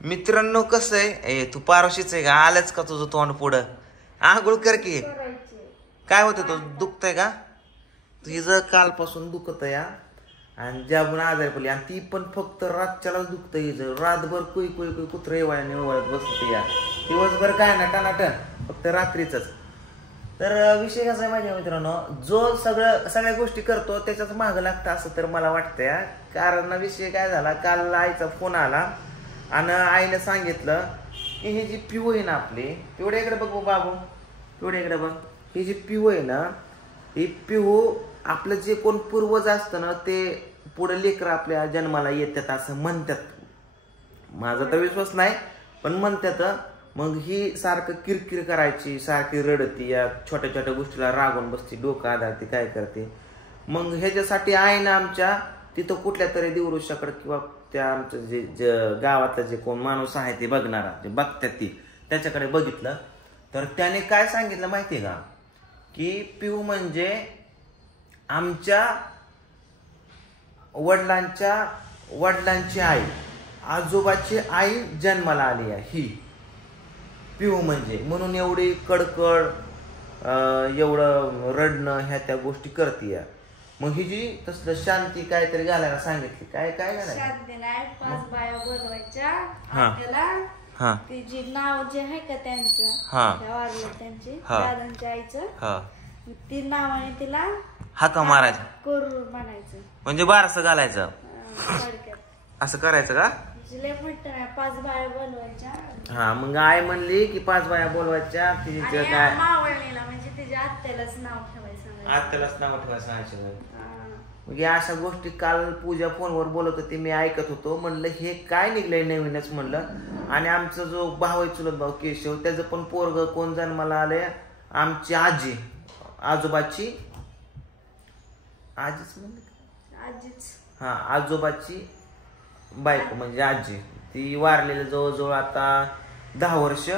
मित्रांनो कसं आहे, तू पारोशीच आहे का? आलंच का तुझं तोंड पुढं? आंघोळ कर की. काय होतं तो दुखतंय का? तुझं कालपासून दुखत या आणि ज्या पण आजारी पडली आणि ती पण फक्त रातच्यालाच दुखतं हिचं. रातभर कुई कुई कुई कुत्रे वळ्याने वळत बसते या. दिवसभर काय नाटा फक्त रात्रीच. तर विषय कसा आहे माझ्या मित्रांनो, जो सगळ्या गोष्टी करतो त्याच्याच मागं लागतं असं तर मला वाटतंय. कारण विषय काय झाला, काल आईचा फोन आला आणि आईने सांगितलं की ही जी पिऊ आहे ना आपली, तेवढ्या इकडे बघ बाबू, तेवढ्या इकडे बघ, ही जी पिऊ आहे ना, ही पिऊ आपलं जे कोण पूर्वज असतं ना ते पुढे लेकरं आपल्या जन्माला येतात असं म्हणतात. माझा तर विश्वास नाही पण म्हणतात. मग ही सारखं किरकिर करायची, सारखी रडती, या छोट्या छोट्या गोष्टीला रागून बसती, डोकं आधारती, काय करते. मग ह्याच्यासाठी आहे ना आमच्या तिथं कुठल्या तरी देवऋषाकडे किंवा त्या आमचं जे गावातलं जे कोण माणूस आहे ते बघणारा, जे बघतात ती, त्याच्याकडे बघितलं तर त्याने काय सांगितलं माहितीये का, की पिऊ म्हणजे आमच्या वडिलांची आई, आजोबाची आई जन्माला आली आहे ही पिऊ म्हणजे. म्हणून एवढी कडकड, एवढं रडणं, ह्या त्या गोष्टी करते. मग ही जी तसलं शांती काहीतरी घालायला सांगितली. काय काय घालायला? शांती नाही, 5 बाया बोलवायच्या आपल्याला. ती जी नाव जे आहे का त्यांचं, वारलं त्यांची दादांच्या आईचं, ती नावाने तिला हाका मारायचं, करू म्हणायचं, म्हणजे बारसं घालायचं. असं करायचं का? 5 बाया बोलवायच्या. हा, मग आई म्हणली की 5 बाया बोलवायच्या. तिच्या काय मावळणीला म्हणजे तिच्या आत्यालाच नाव ठेवायचं, आत्यालाच नाव ठेवायचं सांगायचं. मग अशा गोष्टी काल पूजा फोनवर बोलत होती, मी ऐकत होतो. म्हणलं हे काय निघलंय नवीनच म्हणलं. आणि आमचा जो भाऊ आहे चुलत भाऊ केशव, त्याचं पण पोरग कोण जन्माला आलंय, आमची आजी, आजोबाची आजीच म्हणलं, आजीच, हा आजोबाची बायको म्हणजे आजी, ती वारलेले जवळजवळ आता 10 वर्ष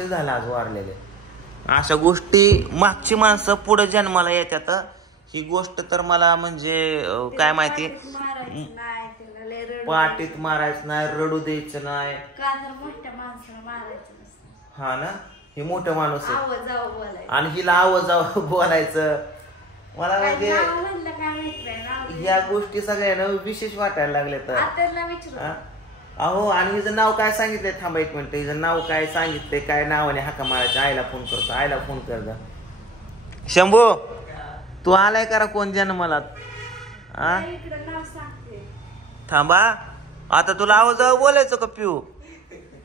झालं आज वारलेले. अशा गोष्टी मागची माणसं पुढे जन्माला येतात. ही गोष्ट तर मला म्हणजे काय माहिती, पाटीत मारायचं नाही, रडू द्यायचं नाही. मोठ्या माणसाला मारायचं नसतं. हा ना, हे मोठं माणूस आहे आणि हिला आवाजाव बोलायचं. मला म्हणजे या गोष्टी सगळ्यांना विशेष वाटायला लागले. तर अहो, आणि हिचं नाव काय सांगितलंय, थांबा 1 मिनिट, हिचं नाव काय सांगितलंय, काय नावाने हाका मारायचं. आईला फोन करतो, आईला फोन कर. शंभू, तू आलाय करा कोण जन्माला? थांबा, आता तुला आवाजावर बोलायचं का पिऊ?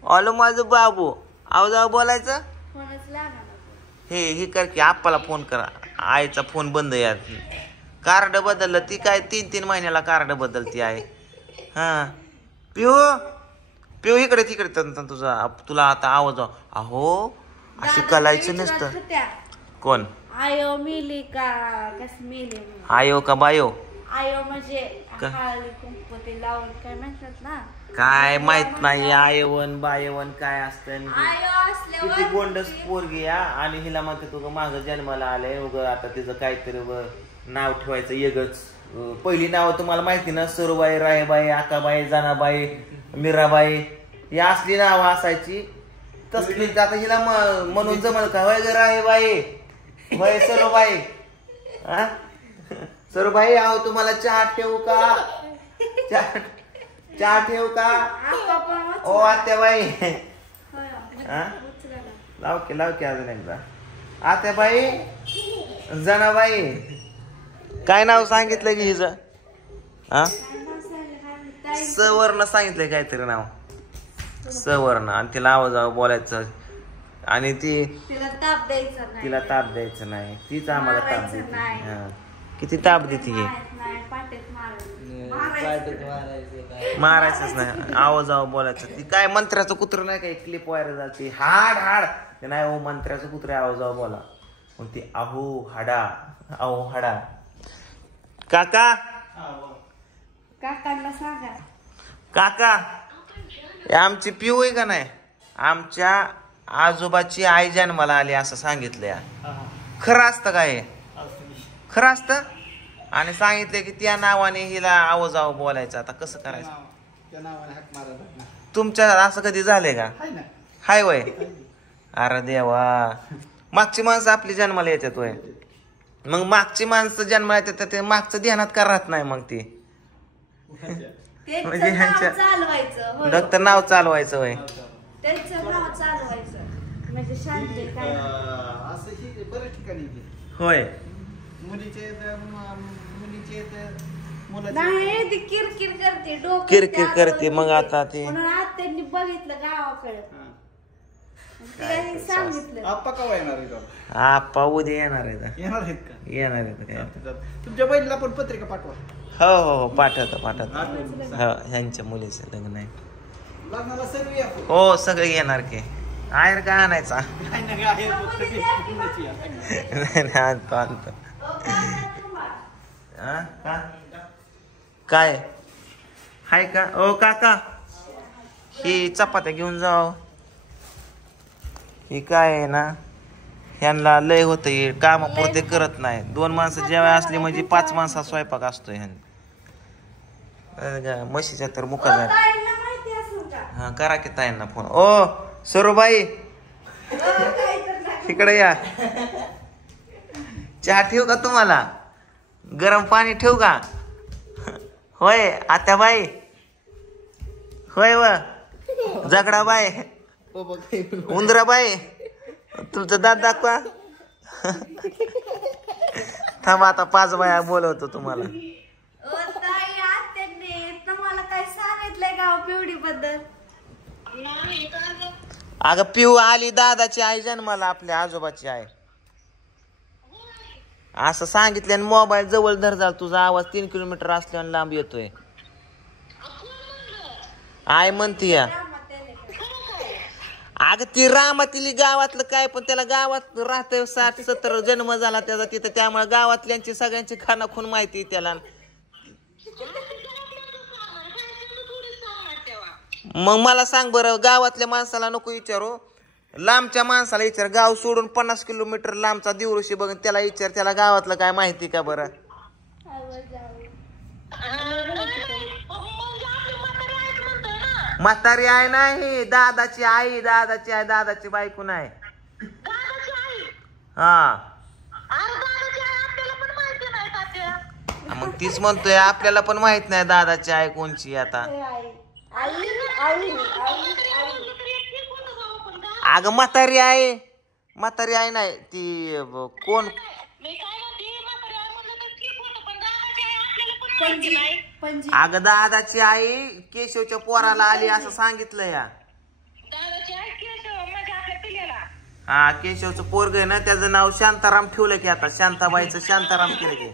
आलो माझं बाबू, आवाजावर बोलायचं. हे कर की आप्पाला फोन करा. आईचा फोन बंद यार, कार्ड बदललं. ती काय 3 महिन्याला कार्ड बदलती आहे. हा पिऊ इकडे तिकडे तुला आता आवाज. अहो, अशी कलायचं नसतं. कोण आयो मिली का कस मिली, आयो का बायो? आयो म्हणजे हळदी कुंकू ते लावून काय म्हणतात ना, काय माहित नाही आयवन बायवन काय असतं. किती गोंडस पोरगी या, आणि हिला म्हणते तुझं माझं जन्माला आलंय उग, आता तिचं काहीतरी नाव ठेवायचं येगच. पहिली नाव तुम्हाला माहिती ना, सरूबाई, रायबाई, आकाबाई, जानाबाई, मीराबाई, ही असली नाव असायची. तसली आता हिला म्हणून जमल का? वय ग रायबाई, वय सरूबाई, सरूबाई, आहो तुम्हाला चहा ठेवू का? चहा ठेवू का? ओ आत्याबाई, लाव की अजून एकदा. आत्याबाई, जनाबाई, काय नाव सांगितलं की हिचं? सवर्ण सांगितलंय काहीतरी नाव, सवर्ण. आणि तिला आवाजावर बोलायचं आणि तिला ताप द्यायचं नाही. तीच आम्हाला ताप देते. किती ताप देते हे, मारायचंच नाही, आवाजावर बोलायचं. ती काय मंत्र्याचं कुत्र नाही काय, क्लिप व्हायरल झाली, हाड हाड ते नाही हो, मंत्र्याचं कुत्रे आवाजावर बोला. मग ती अहो हाडा. काका, काकांना सांगा, काका आमची पिऊ आहे का नाही, आमच्या आजोबाची आई जन्माला आली असं सांगितलंय. खरं असतं काय? खरं असतं. आणि सांगितलं की त्या नावाने हिला आवाजावर बोलायचं. आता कसं करायचं? तुमच्या असं कधी झालंय का? हाय वय. अरे देवा, मागची माणसं आपली जन्माला येतात वय. मग मागची माणसं जन्माला येतात ते मागचं ध्यानात का राहत नाही मग ती? म्हणजे ह्यांच्या डॉक्टर नाव चालवायचं वय. त्यांचं नाव चालवायचं म्हणजे शांती काय असं बऱ्याच ठिकाणी होय. मुलीचे नाही ती किरकिर करते डोकं किरकिर करते. मग आता ते म्हणून आज त्यांनी बघितलं गावाकडे सांगितलं. आप्पा केव्हा येणार आहे? आप्पा उद्या येणार आहेत. येणार आहेत का? येणार आहेत काय? तुमच्या बहिणीला पण पत्रिका पाठवा. हो हो पाठवतो हो. ह्यांच्या मुलीचं लग्न आहे. लग्नाला सर्व या. हो सगळे येणार की. आयर काय आणायचा? आणतो आणतो. काय हाय का? ओ काका, ही चपात्या घेऊन जाव. ही काय आहे ना, ह्यांना लय होत काम पोते करत नाही. 2 माणसं जेव्हा असली म्हणजे 5 माणसा स्वयंपाक असतो ह्यांना. म्हशीच्या तर मुका झाला. हा करा की ताईंना फोन. ओ सरूबाई इकडे या. चहा ठेवू का तुम्हाला? गरम पाणी ठेवू का? होय आत्याबाई. होय व जगडाबाई, उंदराबाई, तुमचं दात दाखवा. थांबा आता 5 बाया बोलवतो तुम्हाला. तुम्हाला काय सांगितलंय का पिवडी बद्दल? अगं पिऊ आली दादाची आई जन्माला, आपल्या आजोबाची आई. असं सांगितलं आणि मोबाईल जवळ धर जा. तुझा आवाज 3 किलोमीटर असल्यावर लांब येतोय. आय म्हणती या. अगं ती रामातिली गावातलं काय, पण त्याला गावात राहतंय. 60-70 जन्म झाला त्याचा तिथं, त्यामुळे गावातल्यांची सगळ्यांची खानाखून माहिती त्याला. मग मला सांग बरं, गावातल्या माणसाला नको विचारू, लांबच्या माणसाला विचार. गाव सोडून 50 किलोमीटर लांबचा दिवशी बघ, त्याला विचार, त्याला गावातलं काय माहिती का बरं? म्हातारी आहे नाही, दादाची आई. दादाची आई, दादाची बायको नाही. हा मग तीच म्हणतोय, आपल्याला पण माहित नाही दादाची आई कोणची. आता अगं म्हातारी आहे, म्हातारी आहे नाही ती कोण. अगं दादाची आई केशवच्या पोराला आली असं सांगितलं या. हा केशवचं पोरग आहे ना, त्याचं नाव शांताराम ठेवलं की. आता शांताबाईचं शांताराम केलं की.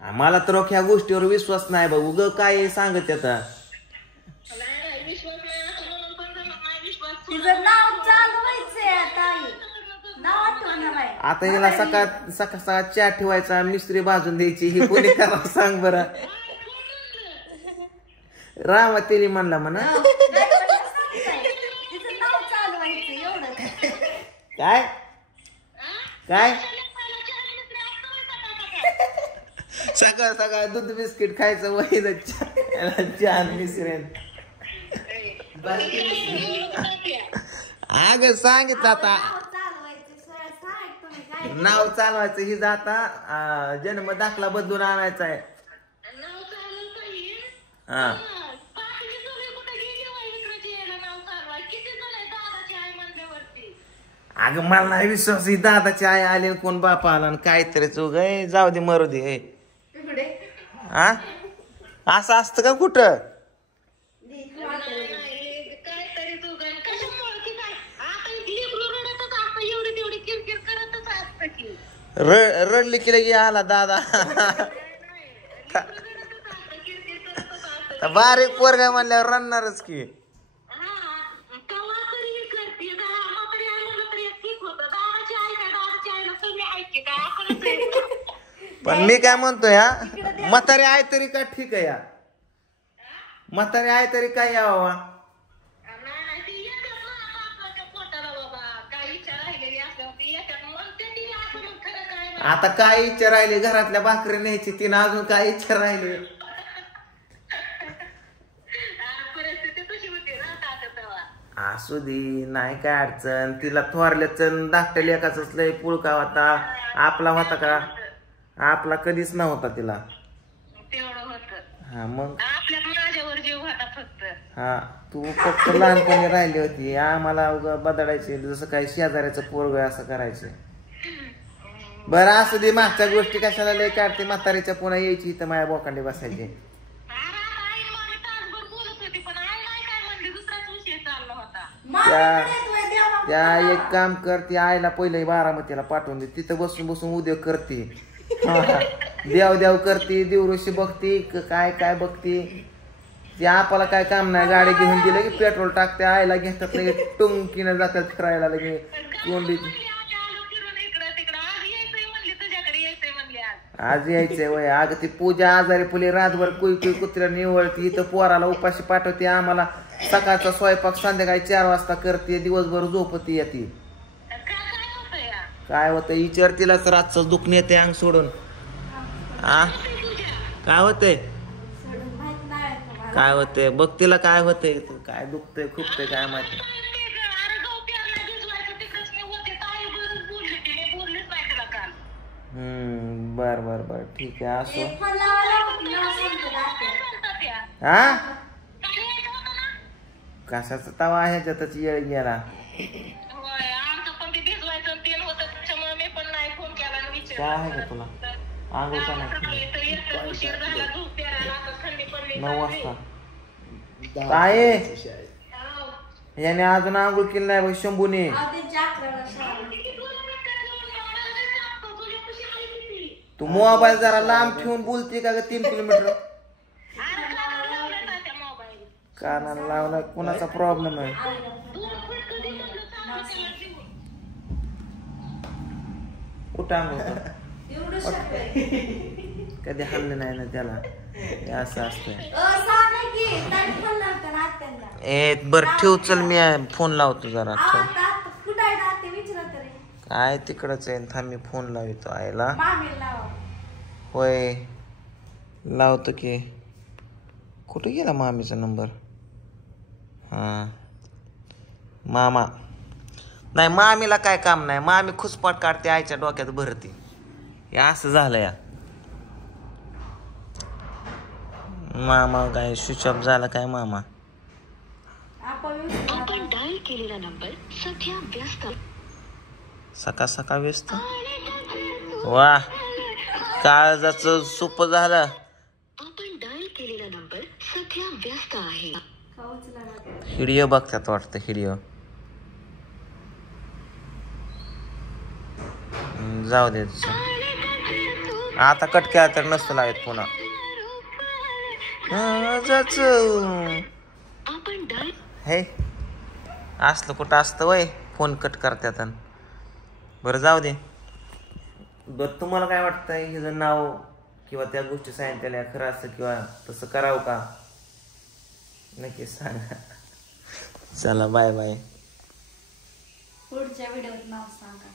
मला तर ह्या गोष्टीवर विश्वास नाही बघू ग. काय सांगत आता? आता याला सकाळ चहा ठेवायचा, मिस्त्री भाजून द्यायची, ही कोणी करा सांग बरं? रामातिली म्हणला म्हणा. काय काय सकाळ सकाळ दूध बिस्किट खायचं, वही चहा मिसरेन. अग सांगितलं आता नाव चालवायचं. ही जाता जन्म दाखला बदलून आणायचा आहे. हा अगं मला नाही विश्वास. ही दादाची आई आली, कोण बापा आला, काहीतरी चुक आहे. जाऊ दे मरू दे. हा असं असतं का कुठं? रडली की लगी आला दादा. बारीक पोरगा म्हणल्यावर रडणारच की. पण मी काय म्हणतोय, हा म्हातारी आहे तरी का ठीक आहे या. म्हातारी आहे तरी काय यावा. आता काय इच्छा राहिली घरातल्या भाकरी न्यायची तिनं अजून काय इच्छा राहिली असू दे नाही काय अडचण तिला थोरल्याचं धाकट्या लेकाच लय पुळका होता आपला होता का आपला कधीच नव्हता तिला हा मग हा तू फक्त लहानपणी राहिली होती आम्हाला बदलायचे जसं काही शेजाऱ्याचं पोरग असं करायचं बरं असू दे मागच्या गोष्टी कशाला लय काढते म्हातारीच्या पुन्हा यायची इथं माझ्या बोकांडी बसायची त्या एक काम करते आईला पहिले बारामतीला पाठवून दे तिथं बसून बसून उद्योग करते देव देव करते देवऋषी बघते काय काय बघते ते आपल्याला काय काम नाही गाडी घेऊन दिलं की पेट्रोल टाकते आईला घेतात लगे टुंकीनं जातात फिरायला लगे कोंडीत आज यायचंय वय अग ती पूजा आजारी पुली रातभर कुई कुई कुत्र्या निवळती इथं पोराला उपाशी पाठवते आम्हाला सकाळचा स्वयंपाक संध्याकाळी 4 वाजता करते दिवसभर झोपती येते काय होतं विचार तिलाच रातचं दुखणं येते अंग सोडून आ काय होतंय काय होतंय बघ तिला काय होतंय काय दुखतंय खुपतंय काय माहिती बर बर बर ठीक आहे असो हा कशाचा तवा आहे त्यातच येळ गेला काय आहे का तुला आंघोळ का नाही 9 वाजता काय याने अजून आंघोळ केली नाही बघ शंभूने तू मोबाईल जरा लांब ठेवून बोलते का ग 3 किलोमीटर कानाला लावला कोणाचा प्रॉब्लेम आहे कुठं आंघोळ कधी हल्लं नाही ना त्याला असं असतंय ए बर ठेव चल मी फोन लावतो जरा काय तिकडच आहे थांब मी फोन लावतो आईला होय लावतो की कुठे गेला मामीचा नंबर हा मामा नाही मामीला काय काम नाही मामी खुसपाट काढते आईच्या डोक्यात भरती हे असं झालं या मामा काय स्विच ऑफ झाला काय मामा आपण डायल केलेला नंबर सध्या व्यस्त सकाळ सकाळ व्यस्त वा काळजाचं सुप झालं आपण डायल केलेला नंबर सध्या व्यस्त आहे व्हिडिओ बघतात वाटतं व्हिडिओ जाऊ दे आता कट केला तर नसतं लावत पुन्हा हे असलं कुठं असतं वय फोन कट करतात बरं जाऊ दे बरं तुम्हाला काय वाटतंय हिचं नाव किंवा त्या गोष्टी सांगितलेल्या खरं असं किंवा तसं करावं का नक्की सांगा चला बाय बाय पुढच्या व्हिडिओत नाव सांगा